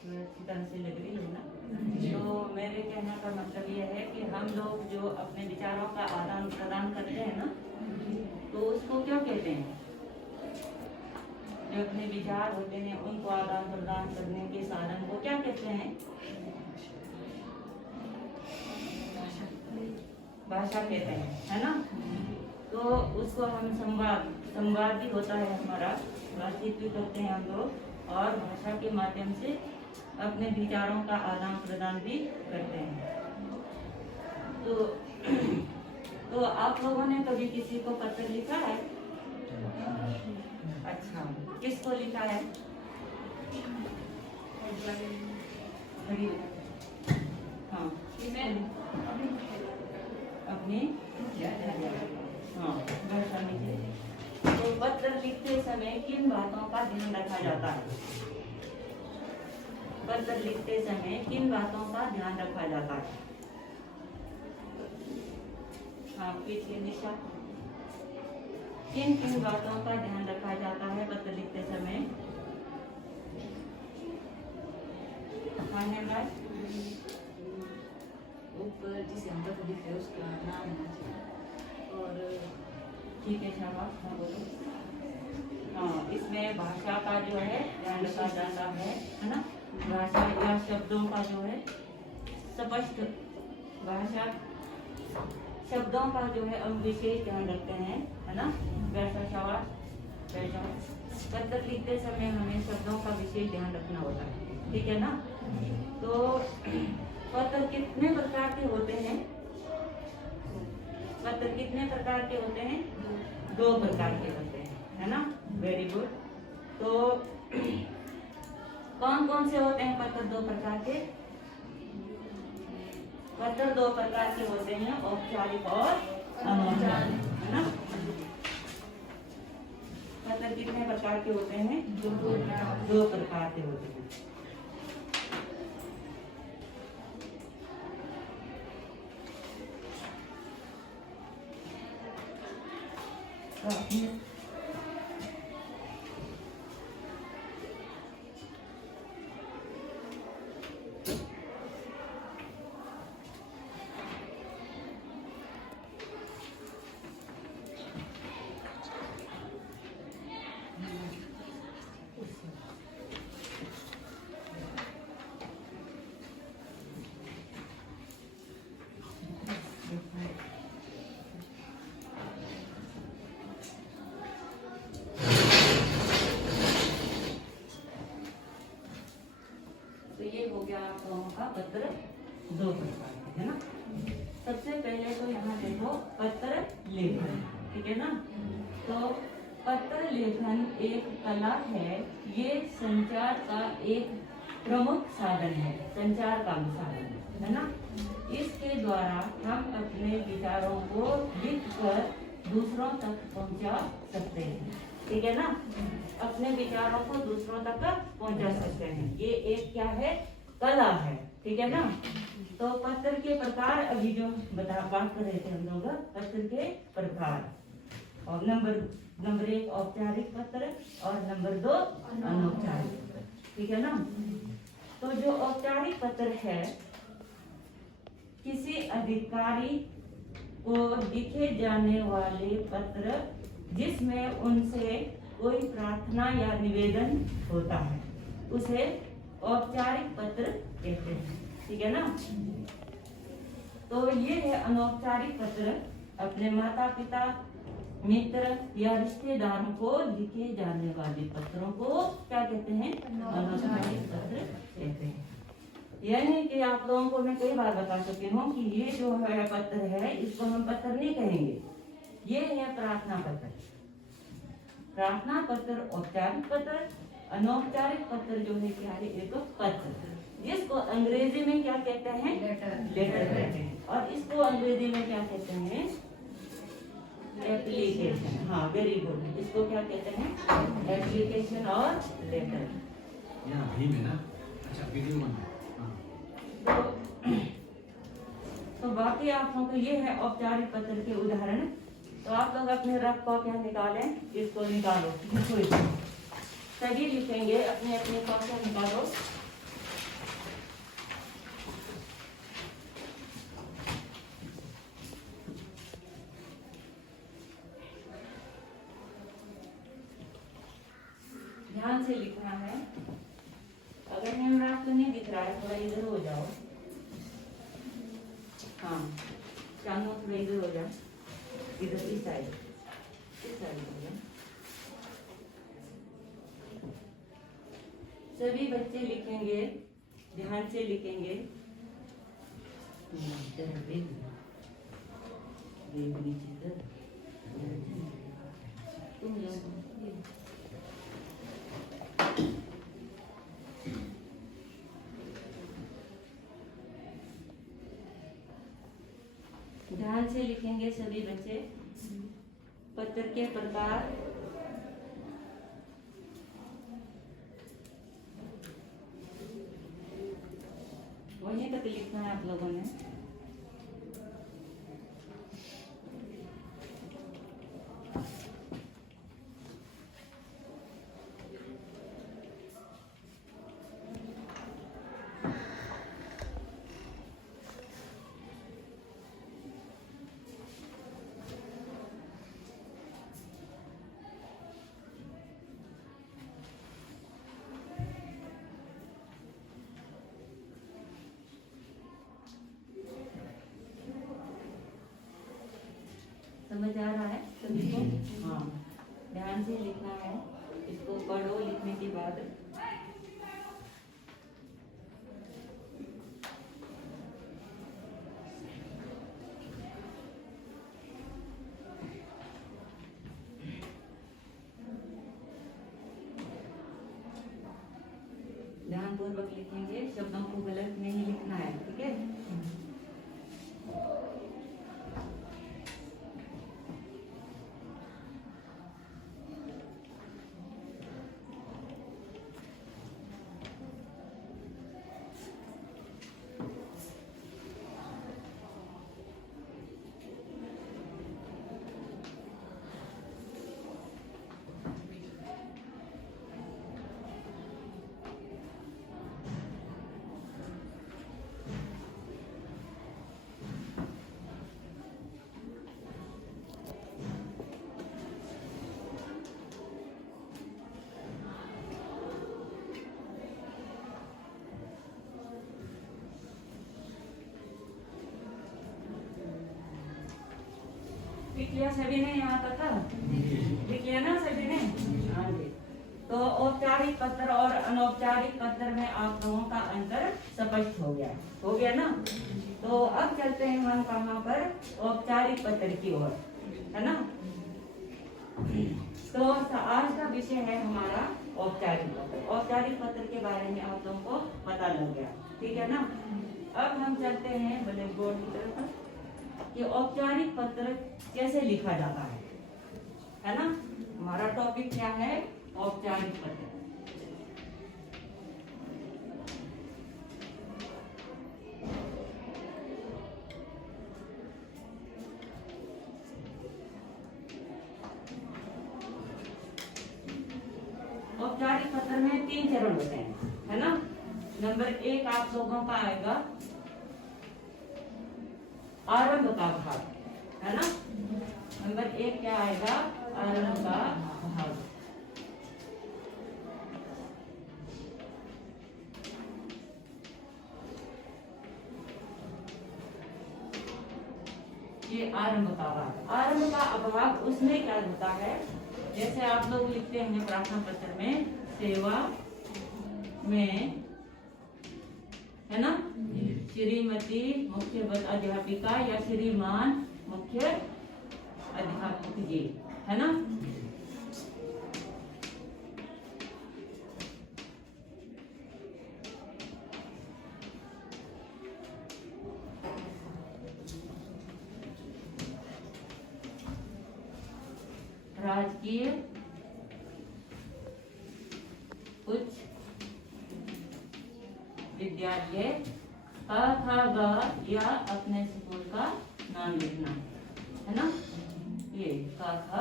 अच्छी तरह से लग रही है ना। तो मेरे कहने का मतलब ये है कि हम लोग जो अपने विचारों का आदान प्रदान करते हैं ना, तो उसको क्या कहते हैं? जो अपने विचार होते हैं उनको आदान प्रदान करने के साधन को क्या कहते हैं? भाषा कहते हैं, है ना। तो उसको हम संवाद भी होता है हमारा, बातचीत भी करते हैं हम लोग, और भाषा के माध्यम से अपने विचारों का आदान प्रदान भी करते हैं। तो आप लोगों ने कभी किसी को पत्र लिखा है? अच्छा, किसको लिखा है? हाँ, अपने हाँ भाषा में। तो पत्र लिखते समय किन बातों का ध्यान रखा जाता है? पत्र लिखते समय किन बातों का ध्यान रखा जाता है? हाँ, पीछे निशा, किन किन बातों का ध्यान रखा जाता है पत्र लिखते समय? ऊपर जिसे हम पत्र लिखते हैं उसका नाम होना चाहिए। और ठीक है, शाबाश, हाँ बोलो। हाँ, इसमें भाषा का जो है ध्यान रखा जाता है ना। भाषा या शब्दों का जो है स्पष्ट भाषा, शब्दों का जो है हम विशेष ध्यान रखते हैं, है ना। वैसा शाबाश, वैसा पत्र लिखते समय हमें शब्दों का विशेष ध्यान रखना होता है, ठीक है ना। तो पत्र कितने प्रकार के होते हैं? पत्र कितने प्रकार के होते हैं? 2 प्रकार के होते हैं, है ना। Very good. तो कौन कौन से होते हैं पत्र 2 प्रकार के? पत्र 2 प्रकार के होते हैं, औपचारिक और अनौपचारिक, है ना। पत्र कितने प्रकार के होते हैं? 2 प्रकार के होते हैं। तो ये हो गया आप लोगों का पत्र 2 प्रकार के, है ना। सबसे पहले तो यहाँ देखो पत्र लेखन, ठीक है ना। तो पत्र लेखन एक कला है, ये संचार का एक प्रमुख साधन है, संचार का साधन है ना। इसके द्वारा हम अपने विचारों को लिखकर दूसरों तक पहुंचा सकते हैं, ठीक है ना। अपने विचारों को दूसरों तक पहुंचा सकते हैं, ये एक क्या है? कला है, ठीक है ना। तो पत्र के प्रकार अभी जो बात कर रहे थे हम लोग, पत्र के प्रकार, और नंबर 1 औपचारिक पत्र और नंबर 2 अनौपचारिक पत्र, ठीक है ना। तो जो औपचारिक पत्र है, किसी अधिकारी को लिखे जाने वाले पत्र जिसमें उनसे कोई प्रार्थना या निवेदन होता है, उसे औपचारिक पत्र कहते हैं, ठीक है ना। तो ये है अनौपचारिक पत्र, अपने माता पिता, मित्र या रिश्तेदारों को लिखे जाने वाले पत्रों को क्या कहते हैं? अनौपचारिक पत्र कहते हैं। यानी कि आप लोगों को मैं कई बार बता चुकी हूँ कि ये जो है पत्र है, इसको हम पत्र नहीं कहेंगे, ये है प्रार्थना पत्र। प्रार्थना पत्र औपचारिक पत्र, अनौपचारिक पत्र जो है क्या है? एक पत्र, जिसको अंग्रेजी में क्या कहते हैं? लेटर कहते हैं। और इसको अंग्रेजी में क्या कहते हैं? एप्लीकेशन। हाँ, वेरी गुड। इसको क्या कहते हैं? एप्लीकेशन और लेटर। तो बाकी आप लोगों को ये है औपचारिक पत्र के उदाहरण। तो आप लोग अपने रफ कॉपियां निकालें, इसको निकालो, सभी लिखेंगे, अपने अपने कॉपियां निकालो। ध्यान से लिखना है। अगर हेमराज तो नहीं दिख रहा है, थोड़ा इधर हो जाओ। हाँ, चांदो थोड़ा इधर हो जाओ, इधर इस साइड हो जाओ। सभी बच्चे लिखेंगे, ध्यान से लिखेंगे। ध्यान से लिखेंगे सभी बच्चे। पत्र के प्रकार, वहीं तक लिखना है आप लोगों ने। समझ आ रहा है सभी को? हाँ, ध्यान से लिखना है। इसको पढ़ो, लिखने के बाद ध्यानपूर्वक लिखेंगे, शब्दों को गलत नहीं लिखना है, ठीक है? लिख लिया सभी ने यहाँ तक? लिख लिया ना सभी ने? हाँ जी। तो औपचारिक पत्र और अनौपचारिक पत्र में आप लोगों का अंतर स्पष्ट हो गया ना? तो अब चलते हैं हम कहाँ पर? औपचारिक पत्र की ओर, है ना? तो आज का विषय है हमारा औपचारिक पत्र। औपचारिक पत्र के बारे में आप लोगों को पता लग गया, ठीक है ना? अब हम चलते हैं ब्लैक बोर्ड की तरफ कि औपचारिक पत्र कैसे लिखा जाता है ना? हमारा टॉपिक क्या है? औपचारिक पत्र। औपचारिक पत्र में 3 चरण होते हैं, है ना? नंबर 1 आप लोगों का आएगा आरंभ का भाग, है ना? नंबर 1 क्या आएगा? आरंभ का भाग। ये आरंभ का भाग। आरंभ का भाग उसमें क्या होता है? जैसे आप लोग लिखते हैं प्रार्थना पत्र में, सेवा में, है ना? श्रीमती मुख्य अध्यापिका या श्रीमान मुख्य अध्यापक जी, है ना? राजकीय उच्च विद्यालय का था गा या अपने स्कूल का नाम लिखना, है ना? ये का था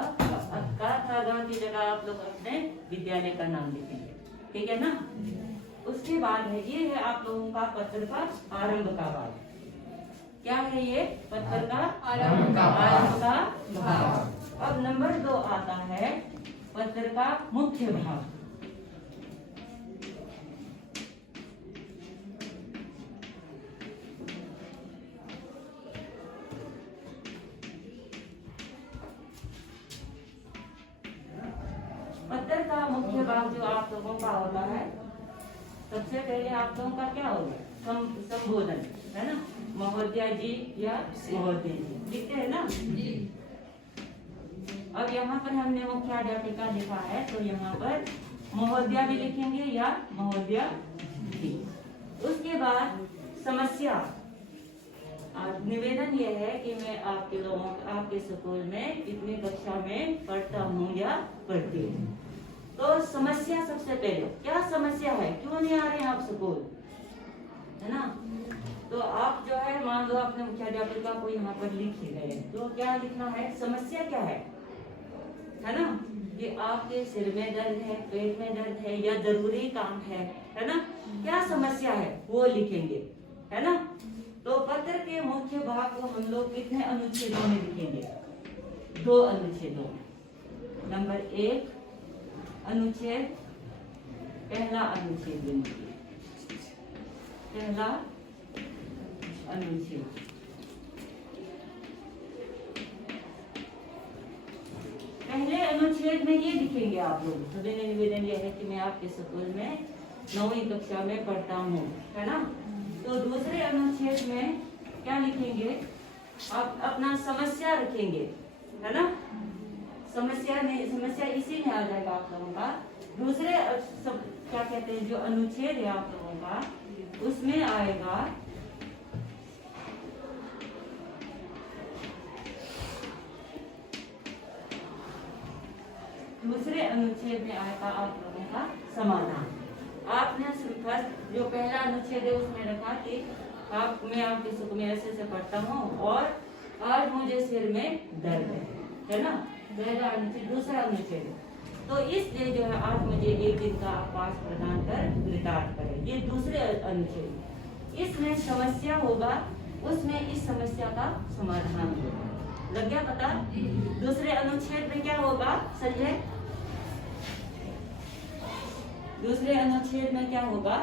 गा की जगह आप लोग अपने विद्यालय का नाम लिखेंगे, ठीक है ना? उसके बाद है, ये है आप लोगों का पत्र का आरंभ का भाग। क्या है ये? पत्र का आरंभ का भाग। अब नंबर 2 आता है पत्र का मुख्य भाग। भाग जो आप लोगों का होता है, सबसे पहले आप लोगों का क्या होगा? संबोधन, है ना? महोदया जी या महोदय जी लिखते हैं ना। अब यहाँ पर हमने मुख्याध्यापिका लिखा है, तो यहाँ पर महोदया भी लिखेंगे या महोदया जी। उसके बाद समस्या। निवेदन यह है कि मैं आपके स्कूल में कितनी कक्षा में पढ़ता हूँ या पढ़ती हूँ। तो समस्या सबसे पहले, क्या समस्या है, क्यों नहीं आ रहे हैं आप स्कूल, है ना? तो आप जो है, मान लो आपने मुख्याध्यापिका को यहाँ पर लिख ही गए, तो क्या लिखना है? समस्या क्या है ना? कि आपके सिर में दर्द है, पेट में दर्द है, या जरूरी काम है ना? क्या समस्या है वो लिखेंगे, है ना? तो पत्र के मुख्य भाग को हम लोग कितने अनुच्छेदों में लिखेंगे? 2 अनुच्छेदों। नंबर 1 अनुच्छेद, पहला अनुच्छेद लिखिए, पहला अनुच्छेद। पहले अनुच्छेद में ये लिखेंगे आप लोग, सभी ने निवेदन यह है कि मैं आपके स्कूल में 9वीं कक्षा में पढ़ता हूँ, है ना? तो दूसरे अनुच्छेद में क्या लिखेंगे? आप अपना समस्या रखेंगे, है ना? समस्या इसी में आ जाएगा आप लोगों का। दूसरे क्या कहते हैं, जो अनुच्छेद है आप लोगों का, उसमें आएगा दूसरे अनुच्छेद में आएगा आप लोगों का समाधान। आपने फर्स्ट जो पहला अनुच्छेद है उसमें रखा कि मैं आपके स्कूल में ऐसे पढ़ता हूँ और आज मुझे सिर में दर्द है ना? पहला अनुच्छेद। दूसरा अनुच्छेद, तो इसलिए जो है आज मुझे 1 दिन का अवकाश प्रदान कर रिटायर्ड करें, ये दूसरे अनुच्छेद। इसमें समस्या होगा, उसमें इस समस्या का समाधान होगा। लग गया पता? दूसरे अनुच्छेद में क्या होगा संजय? दूसरे अनुच्छेद में क्या होगा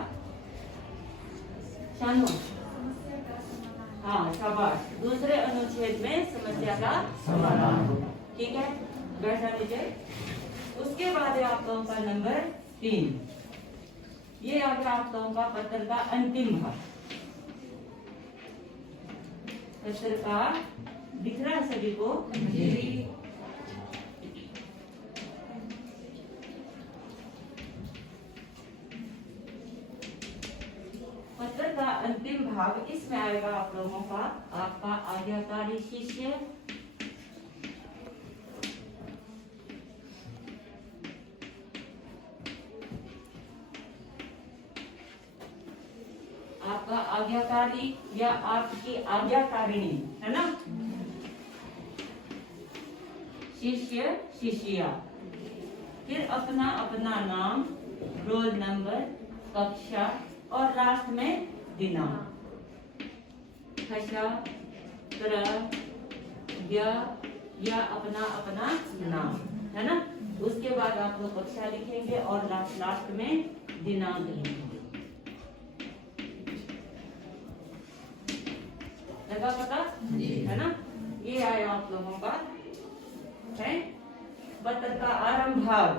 शानू? हाँ शाबाश, दूसरे अनुच्छेद में समस्या का समाधान होगा। ठीक है, बैठा लीजिए। उसके बाद है आप लोगों का नंबर 3, ये आ गया आप लोगों का पत्र का अंतिम भाग। पत्र का दिख रहा है सभी को? पत्र का अंतिम भाग, इसमें आएगा आप लोगों का आपका आज्ञाकारी शिष्य, आपका आज्ञाकारी या आपकी आज्ञाकारिणी, है ना? शिष्य शिष्या, फिर अपना अपना नाम, रोल नंबर, कक्षा और लास्ट में दिनांक। खशा, या अपना अपना नाम, है ना? उसके बाद आप लोग कक्षा लिखेंगे और लास्ट में दिनांक लिखेंगे। लगा पता? है ना? ये आया आप लोगों का है पत्र का आरंभ भाग।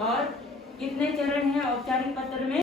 और कितने चरण हैं औपचारिक पत्र में?